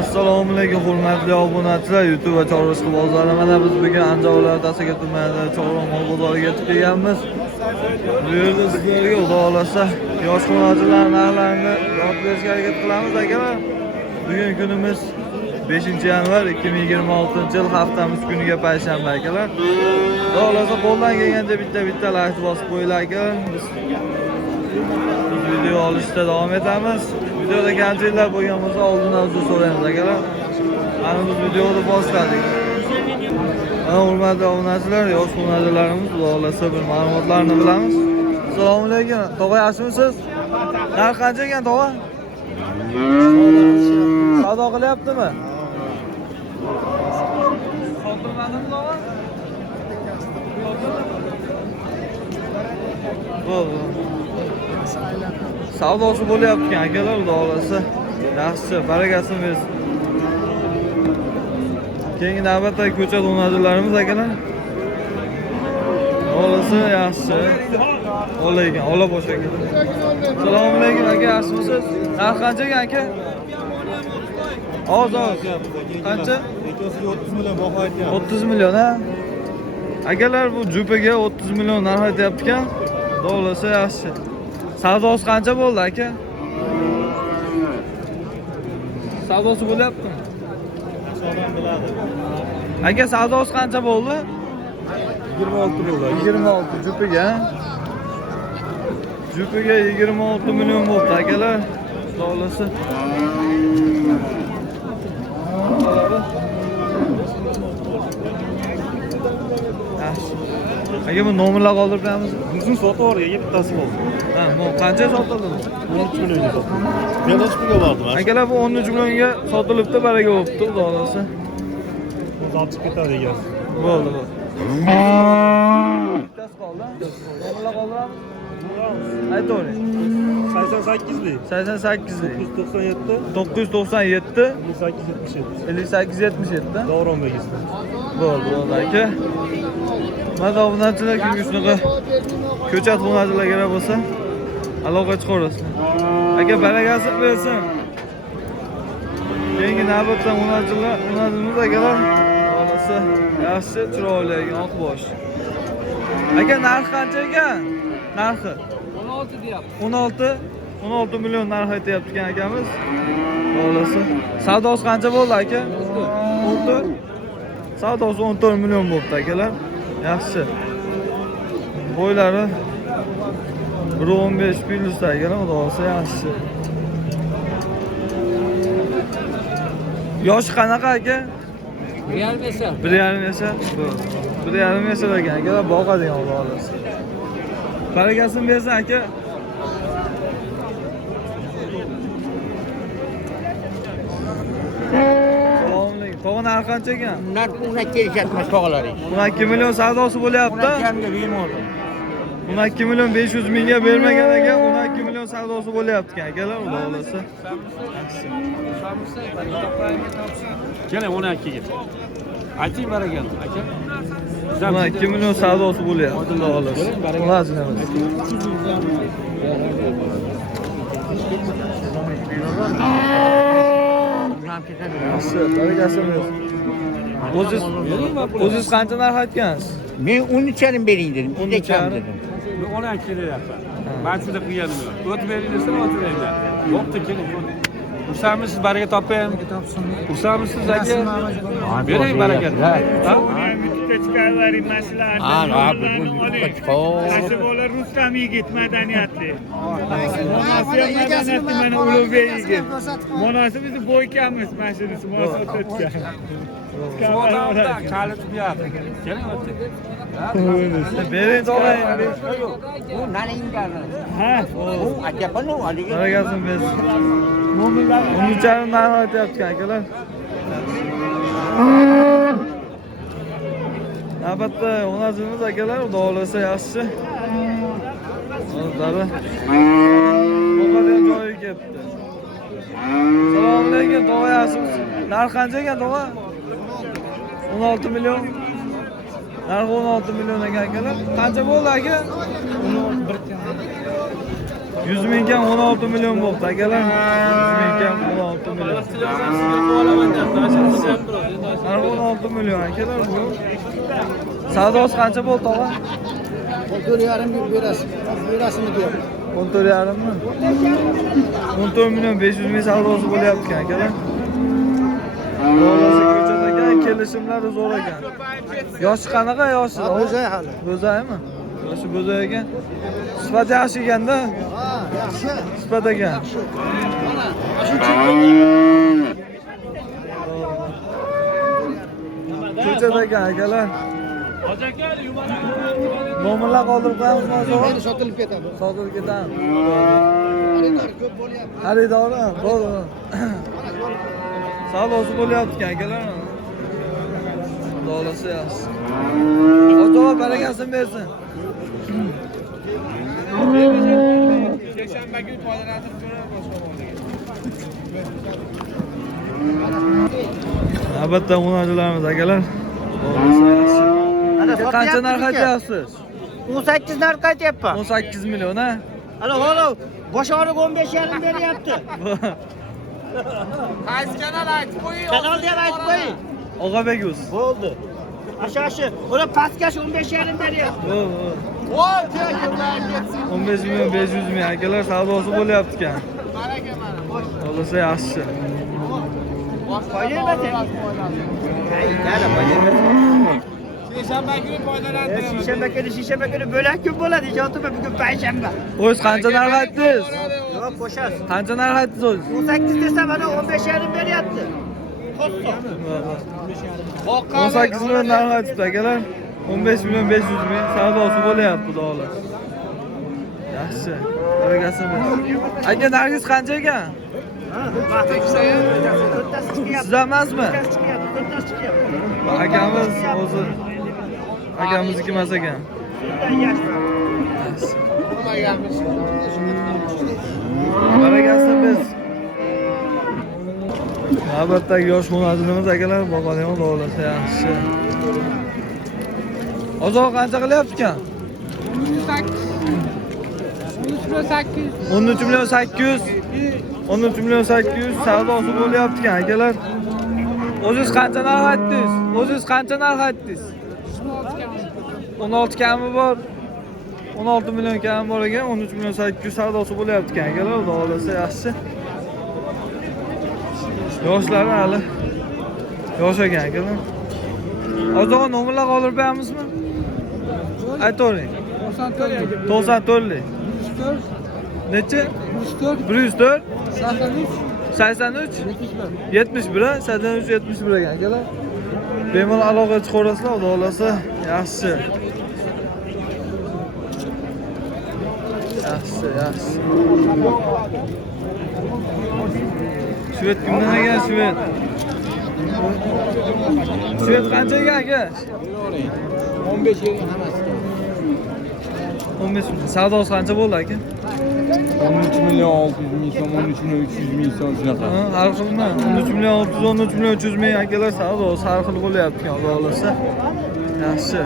Assalomu alaykum hurmatli obunachilar, YouTube va Chorvoshli bozori. Mana biz bugun Andijon viloyatidagi tumanida Chorvoshli bozoriga yetib kelganmiz. Bu yerda sizlarga xudo xolasa yosh xonadonlar narxlarini yod berishga harakat qilamiz akalar. Bugun kunimiz 5-yanvar 2026-yil, haftamiz kuniga payshanba akalar. Xudo xolasa qo'ldan kelgancha bitta like bosib qo'yinglar akalar. Biz video olishda davom etamiz. Videoda kamchiliklar bo'lgan bo'lsa oldindan uzr so'raymiz akalar. Mana biz videoni boshladik. Mana hurmatli obunachilar, yosh xonadonlarimiz xudo xolasa bir ma'lumotlarni bilamiz. Assalomu alaykum. Tog'a yaxshimisiz? Narx qancha ekan tog'a? Savdo qilyaptimi? Sotilmadimi tog'a? Bo'ldi. Savdosi bo'lyapti ekan akalar, xudo xolasa. Yaxshi, barakasini bersin. Keyingi navbatdagi ko'cha do'nalarimiz akalar. Xolasa yaxshi. Olaygan, ola boshlagan. Assalomu alaykum aka, yaxshimisiz? Narx qancha ekan aka? Oz. Qancha? 30 million baho aytgan. 30 million ha? Akalar bu jupaga 30 million narx aytayapti ekan. Xudo xolasa yaxshi. Savdosi qancha bo'ldi aka? Savdosi bo'lyaptimi? Savdon biladi. Aka savdosi qancha bo'ldi? 26 bo'ldi. 26 jupiga. Jupiga 26 million bo'ldi akalar. Xudo xolasa. Yaxshi. Aka bu nomerlar qoldirib qo'yamiz. Buzun sotib o'rga bittasi bo'ldi. Ha, bu qancha sotildi? 13 millionga sotdim. Men 13 million bordim. Akalar bu 13 millionga sotilibdi, baraka bo'libdi, xudo xolasa. O'zi olib chiqib ketadi degan. Bo'ldi. Bittasi qoldi. Nomerlar qoldiramiz. Aytavering. 88lik. 88lik. 997 997 5877. 5877. Davronbek ismi. Bo'ldi aka. Mana obunachilar kimga shunaqa ko'chat obunachilar kerak bo'lsa, aloqa chiqarasiz. Aka barakasini bersin. Keyingi navbatda obunachilarimiz akalar xolasa yaxshi chiroyli oq bosh. Aka narx qancha ekan? Narxi 16 deyapti. 16 million narx aytayapti ekan akamiz. Xolasa. Savdosi qancha bo'ldi aka? 14. Savdosi 14 million bo'ldi akalar. Yaxshi. Bo'ylari 1.15 plus akalar, xudo xolasa yaxshi. Yoshi qanaqa aka? 1,5 yashar. 1,5 yashar. 1,5 yashar ekan akalar, boqadigan xudo xolasa. Barakasini bersin aka. Tog'ın narxi qancha ekan? Ular uni kelishadi tog'alaring. 12 million savdosi bo'lyapti. Kamga bermoqda. 12 million 500 mingga bermagan ekan, 12 million savdosi bo'lyapti ekan akalar, xudo xolasa. Keling 12 ga. Ayting baragan aka. 12 million savdosi bo'lyapti, xudo xolasa. Lazimimiz. Yaxshi, barakasini bersin. O'zingiz qancha narx aytgansiz? Men 13'lerin bering dedim. 13 kam dedim. 12 kelyapman. Men shunda qilganim yo'q. O'tib beringlar, o'tiraylar. Bo'pti, keling. Ursamisiz baraka toping. Ursamisiz aka? Bering barakani. Ha? Chiqarvaring masalalarni. Qaysi bola Rustam yigit madaniyatli. Monasi ham madaniyatli, mana Ulug'bek yigit. Monasi bizni bo'ykamiz mashinasi mosot o'tgan. Vodamda kalit buyoqda. Keling o'tdik. Bering tog'ay. Bu nalingani. Ha, Bu ajabano haligi. Barakasini bersin. 13 narx aytyapti akalar. Navbatda onazimiz akalar, xudo xolasa yaxshi. Hozirlari boqadigan joyi kelibdi. Assalomu alaykum, tog'a yaxshimisiz? Narx qancha ekan tog'a? 16 million. Narxi 16 million ekan akalar. Qancha bo'ldi aka? 100 ming kam 16 million bo'ldi akalar. 100 ming kam 16 million. 16 milyon akalar bu. Savdosi qancha bo'ldi tog'a? 14,5 berasiz. Berasizmi deyapti. 14,5 mi? 14 milyon 500 ming savdosi bo'lyapti ekan akalar. Bo'lmasa ko'chada ekan, kelishimlari zo'r ekan. Yoshi qanaqa yoshi? Bo'zay hali. Bo'zaymi? Yoshi bo'zay ekan. Sifat yaxshi ekanda. Ha, yaxshi. Sifat ekan. Mana Ko'chada ekan akalar. Nomerlar qoldirib qo'yamizmi endi hozir? sotilib ketadi. Sotilib ketamiz. Xaridor ko'p bo'lyapti. Xaridori bo'ldi. Savdosi bo'lyapti ekan akalar. Dolasi yaxshi. Xudo barakasini bersin. Seshanba kuni foydalanib ko'rar boshqa bo'lmagan. Albatta munosabatlarimiz akalar. Dolasi yaxshi. Qancha narx aytyapsiz? 18 narx aytyapman. 18 million ha? Halo, boshog'iga 15,5 beryapti. Qaysi kanal aytib qo'ying. Kanalni ham aytib qo'ying. Og'abekuz. Bo'ldi. Ashashi, uni pastkash 15,5 beryapti. Voy, kelgan ketsin. 15 milyon 500 ming akalar savdosi bo'lyapti ekan. Baraka mana. Dolasi yaxshi. Seshanba kuni foydalantiramiz. Shishanba kuni bo'lak kun bo'ladi, ijodimi bugun payshanba. O'z qancha narx aytdingiz? Yo'q, qo'shasiz. Qancha narx aytdingiz o'z? 18 desam mana 15,5 beryapti. Qo'sso. 18 million narx aytibdi akalar. 15 milyon 500 ming savdosi bo'lyapti xudolar. Yaxshi. Barakasini. Aka narxingiz qancha ekan? Siz emasmi? Akamiz o'zi. Akamizniki emas ekan. Barakasini biz. Navbatdagi yosh munosabatimiz akalar, boqadigan dolasi yaxshi. Hozir qancha qilyapti ekan? 13 milyon 800. 13 milyon 800 savdosi bo'lyapti ekan akalar. O'zingiz qancha narx aytdingiz? O'zingiz qancha narx aytdingiz? 16 kami bor. 16 milyon kami bor ekan, 13 milyon 800 savdosi bo'lyapti ekan akalar, xudo xolasa yaxshi. Yoshlari hali yosh ekan akalar. Hozir nomerlar qoldirib beramizmi? Aytavering. 94lik. Necha? 104 83 71 83 71 ekan akalar. Bemalol aloqa chiqarasizlar, xudo xolasa yaxshi. Yaxshi. Shved kimdan ekan Shved? Shved qancha ekan aka? 15 yil hammasi. 15 milyon. Savdosi qancha bo'ldi aka? 13 milyon 600 ming so'm, 13 milyon 300 ming so'm shunaqa. Har xilmi? 13 milyon 600, 13 milyon 300 ming akalar savdosi har xil bo'lyapti ekan, xudo xolasa. Yaxshi.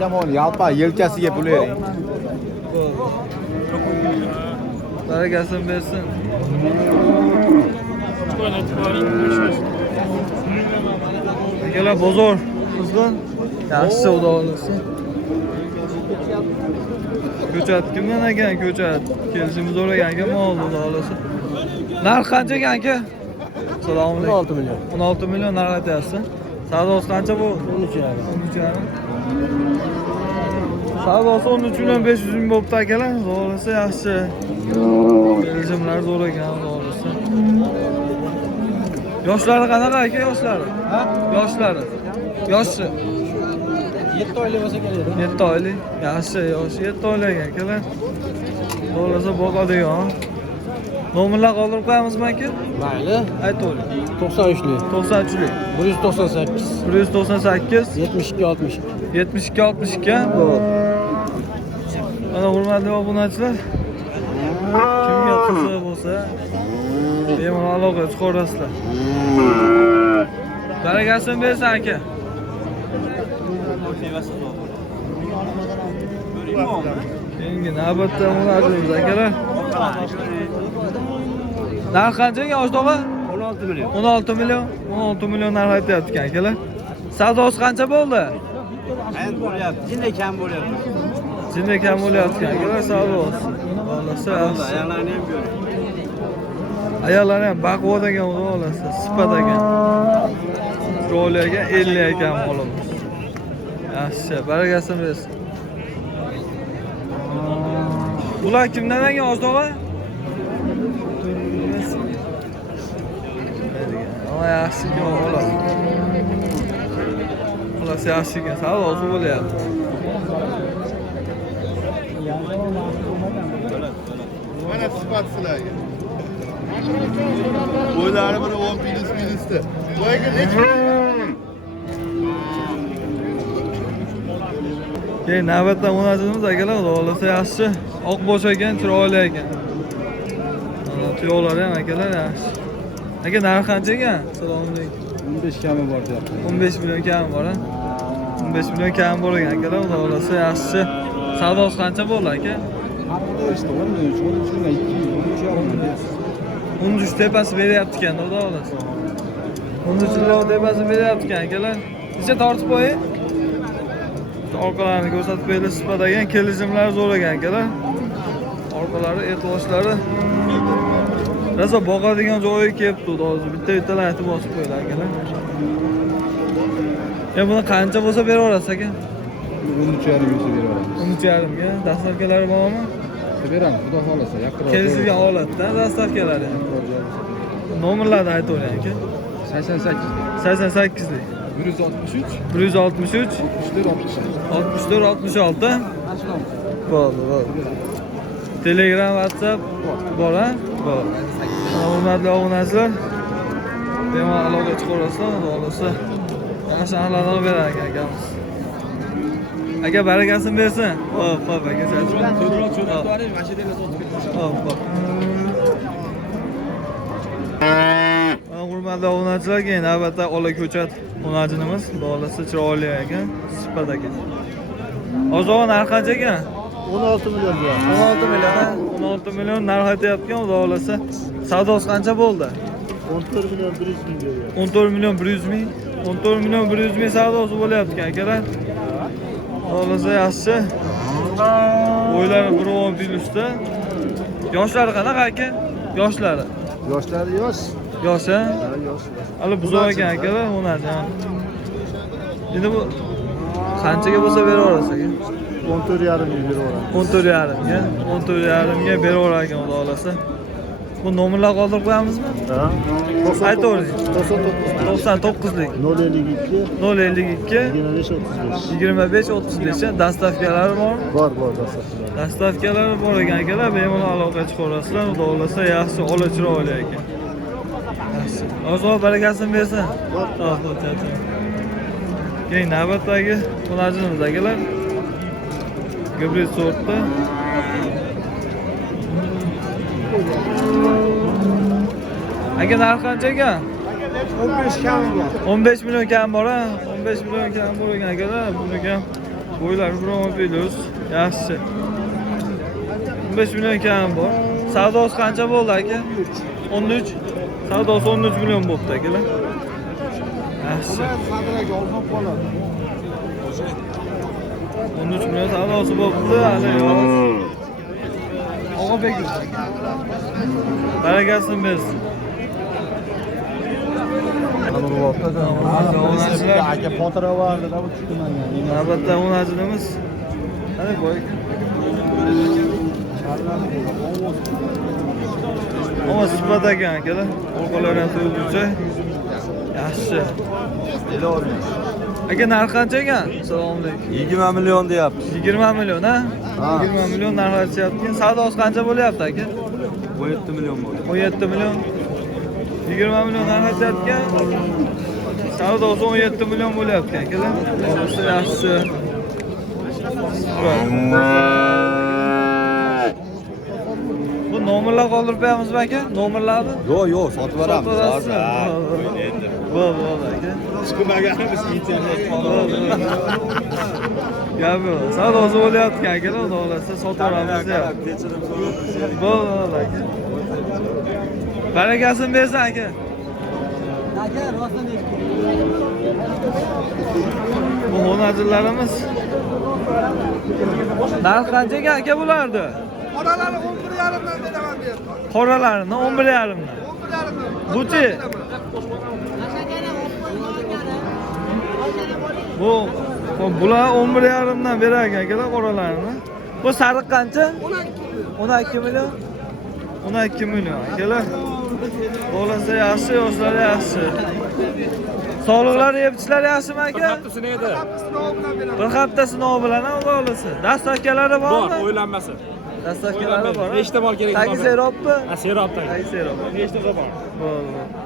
Jamol yalpa yelkasiga pul bering. Barakasini bersin. Akalar bozor qizg'in. Yaxshi xudo xolasa. Ko'chat kimdan ekan ko'chat? Kelishimiz zo'r ekan aka, mol xudo xolasa. Narx qancha ekan aka? Assalomu alaykum. 16 million. 16 million narx aytyapsiz. Savdosi qancha bu? 13,5. 13,5. Savdosi 13 million 500 ming bo'libdi akalar. Xudo xolasa yaxshi. Kelishimlar zo'r ekan, xudo xolasa. Yoshlari qanaqa aka, yoshlari? Ha? Yoshlari. Yoshi 7 oylik bo'lsa keladi. 7 oylik. Yaxshi, yoshi 7 oylik ekan akalar. Bo'lsa boqadigan. Nomerlar qoldirib qo'yamizmi aka? Mayli. Aytavering. 93lik. 93lik. 198. 198 72 60. 72 62. Mana hurmatli obunachilar. Kimga qiziq bo'lsa, bemalol aloqa chiqarasizlar. Barakasini bersin aka. Keyingi navbatda munosabatimiz akalar. Narx qancha ekan osh tog'a? 16 milyon. 16 milyon. 16 milyon narx aytyapti ekan akalar. Savdosi qancha bo'ldi? Endi bo'lyapti. Jinday kam bo'lyapti. Jinday kam bo'lyapti ekan akalar savdosi. Xohlasa Ayollarni ham ko'ring. ayollar ham baquvvat ekan xudo xohlasa, sifat ekan. Chiroyli ekan, 50 ekan molimiz. Yaxshi, barakasini bersin. Ular kimdan ekan Ozdog'a? Ama yaxshi ekan ular. Ular yaxshi ekan, savdosi bo'lyapti. Mana sifat sizlarga. Bo'ylari bir 10 minusda. Voyga Keyin navbatdan o'najimiz akalar, xudo xohlasa yaxshi. Oq bosh ekan, chiroyli ekan. Mana tuyoqlari ham akalar yaxshi. Aka narxi qancha ekan? Assalomu alaykum. 15 kami bor deyapti. 15 million kami bor, ha? 15 million kami bor ekan akalar, xudo xohlasa yaxshi. Savdosi qancha bo'ldi aka? İşte 10 milyon, 13 milyon, 2 milyon. 13 tepasi beryapti ekan, xudo xohlasa. 13 million tepasi beryapti ekan akalar. Necha tortib qo'ying? Orqalarini ko'rsatib berdi, sifat ekan, kelishimlari zo'r ekan akalar. Orqalari, e'tiboshlari rosa boqadigan joyi kelibdi, hozir bitta-bittalar aytib bosib qo'ydilar akalar. Buni qancha bo'lsa beraverasiz aka? 13,5 yuz beraveramiz. 13,5 ga. Dastavkalari bormi? Beramiz, xudo xolasa, yaqinroq. Kelishilgan holatda dastavkalari. Nomerlarni aytavering aka. 88. 88 lik. 163 163 64 66. 64 66. Bo'ldi. Telegram, WhatsApp bor, ha? Bor. Hurmatli obunachilar, bemalol aloqa chiqarasizlar, xudo xohlasa. Mana shu analarni berar ekan akamiz. Aka barakasini bersin. Xo'p, aka Hop. Hurmatli obunachilar, keyin navbatda ola ko'chat onajinimiz, xudo xohlasa chiroyli ekan, sifat ekan. Ozoq narxi qancha ekan? 16 milyon diyor. 16 million, ha? 16 million narx aytyapti-ku, xudo xohlasa. Savdosi qancha bo'ldi? 14 milyon 100 bin diyor. 14 million 100 ming. 14 million 100 ming savdosi bo'lyapti ekan akalar. Xohlasa yaxshi. Bo'ylari 1.10 plyusda. Yoshlari qanaqa aka? Yoshlari. Yoshlar yosh. Yosh, ha? Yosh. Hali buzoq ekan akalar, o'naji. Endi bu qanchaga bo'lsa beraverasiz aka? 14,5 bin diyor. 14,5 ga. 14,5 ga beraverar ekan, xudo xohlasa. Bu nomerlar qoldirib qo'yamizmi? Ha? Aytavering. 99 99lik 052 052 25 35. 25 35 dastavkalari bor. Bor dasturlar. Dastavkalari bor ekan akalar, bemalol aloqa chiqarasizlar, xudo xohlasa yaxshi, ola chiroyli ekan. Yaxshi. Alloh barakasini bersin. Xo'p. Keyin navbatdagi onajimiz akalar. Gibrid sortda. Aka narxi qancha ekan? 15 kami bor. 15 million kam bor, ha? 15 million kam bor ekan akalar. Buniki ham bo'ylari 1.10 plyus. Yaxshi. 15 million kam bor. Savdosi qancha bo'ldi aka? 13. Savdosi 13 million bo'ldi akalar. Yaxshi. 13 million savdosi bo'libdi. Hali yo'q. Og'abek. Barakasini bersin. Aka fotoravardi da bu tushdim men. Navbatda onajimiz. Hadi qo'y. Ama sifat ekan akalar. Orqalari ham so'zuvchi. Yaxshi. Aka narxi qancha ekan? Assalomu alaykum. 20 milyon deyapti. 20 million, ha? 20 million narx aytishyapti. Savdosi qancha bo'lyapti aka? 17 milyon bo'ldi. 17 million. 20 million narx aytishyapti. Savdosi 17 million bo'lyapti akalar. Bo'lsa yaxshi. Bu nomerlar qoldirib qo'yamizmi aka? Nomerlarni? Yo'q, sotib beramiz. Bo'ldi aka. Chiqmaganimiz internet Gapi, savdosi bo'lyapti akalar, xudo xolasa sotib beramiz deyapti. Bo'ldi aka. Barakasini bersin aka. Bu xonachilarimiz. Narx qanchaga aka bulardi? Qoralarni 11,5 dan beraman deyapman. Qoralarini 11,5 dan. 11,5 Buchi. Bular 11,5 dan berar ekan qoralarini. Bu sariq qancha? 12 million. 12 million akalar. Bo'lsa yaxshi, yoshlari yaxshi. Sog'liqlari, yeb-ichishlari yaxshimi aka? Haftasini edi. Bir hafta sinov bilan bo'lsa. Dastavkalari Bor, bormi? o'ylanmasi. Dastavkalari bor. Nechta bor kerak? Tagi serobmi? Ha, serop tagi. Tagi serop. Nechta bor?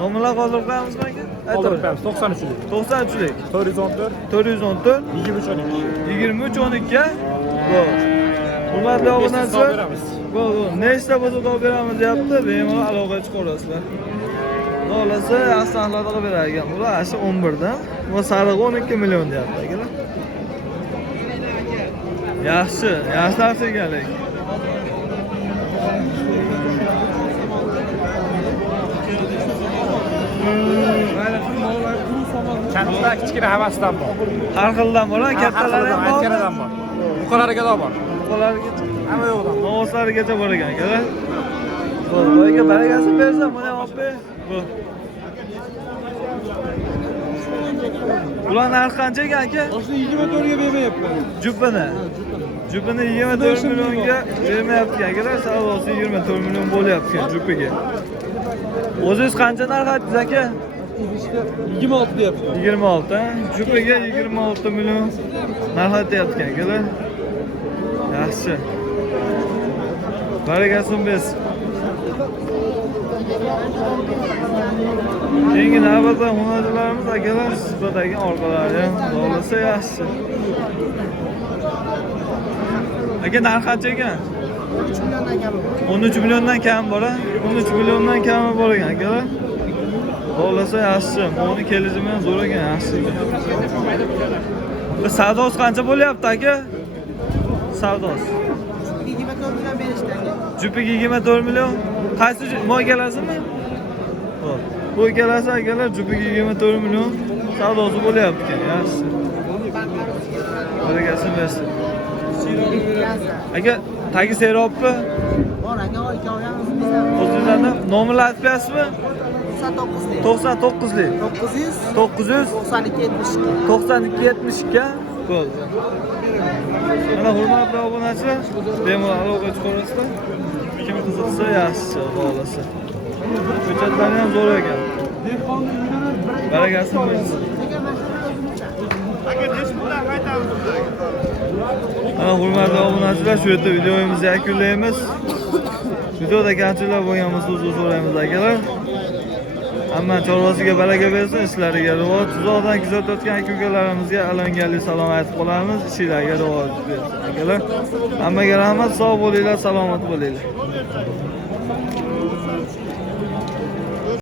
Nomerlar qoldirib qo'yamizmi aka? Qoldirib qo'yamiz. 93lik. 93lik. 414 414 23 23 12. Hurmatli obunachilar. Nechta bo'lsa to'g'ri beramiz deyapti. Bemalol aloqa chiqarasizlar. Xohlasa yaxshi narxlarda qilib berar ekan. Bular ashi 11 dan. Bu sariq 12 million deyapti akalar. Yaxshi narx ekanlik. Katta, kichkina havasdan bor. Har xildan bor, kattalari ham bor. Ancharadan bor. Buqalariga da bor. Buqalarigacha. Hamma yo'qdan. Movoslarigacha bor ekan akalar. Boyga barakasini bersam, mana olib ber. Bular narxi qancha ekan aka? Aslında 24 ga bermayapman. Jupini 24 millionga bermayapti akalar. Savdosi 24 million bo'lyapti jupiga. O'zingiz qancha narx aytdingiz aka? 26 deyapman. 26, jupiga 26 million narx aytyapti akalar. Yaxshi. Barakasini bersin. Keyingi navbatda xonachilarimiz akalar sifatdagi orqalari ham bo'lsa yaxshi. Aka narx qancha ekan? 13 milliondan kam bor. 13 milliondan kami bor ekan akalar. Bo'lsa yaxshi. Buni kelishimi ham zo'r ekan, yaxshi. Bu savdosi qancha bo'lyapti aka? Savdosi. 24 dan berishdi. Jupiga 24 million. Qaysi mo'galasimi? Xo'p. Bu ikkalasi akalar jupiga 24 million savdosi bo'lyapti ekan, yaxshi. Barakasini bersin. Aka, tagi serobmi? Bor aka, ikkovamiz O'zingizlarni nomerlar aytib berasizmi? 99lik. 900 92 72. Bo'ldi. Mana hurmatli obunachilar, bemalol aloqa chiqarasizlar. Kim qiziqsa yaxshi bo'lsa. Hujjatlarni ham zo'r ekan. Barakasini bersin. Mana hurmatli obunachilar, shu yerda videomizni yakunlaymiz. Videoda kamchiliklar bo'lgan bo'lsa uzr so'raymiz akalar. Hamma chorvasiga baraka bersin, ishlariga rivoj. Uzoqdan kuzatayotgan aka-ukalarimizga alangali salom aytib qolamiz. Ishlariga rivoj bersin akalar. Hammaga rahmat, sog' bo'linglar, salomat bo'linglar.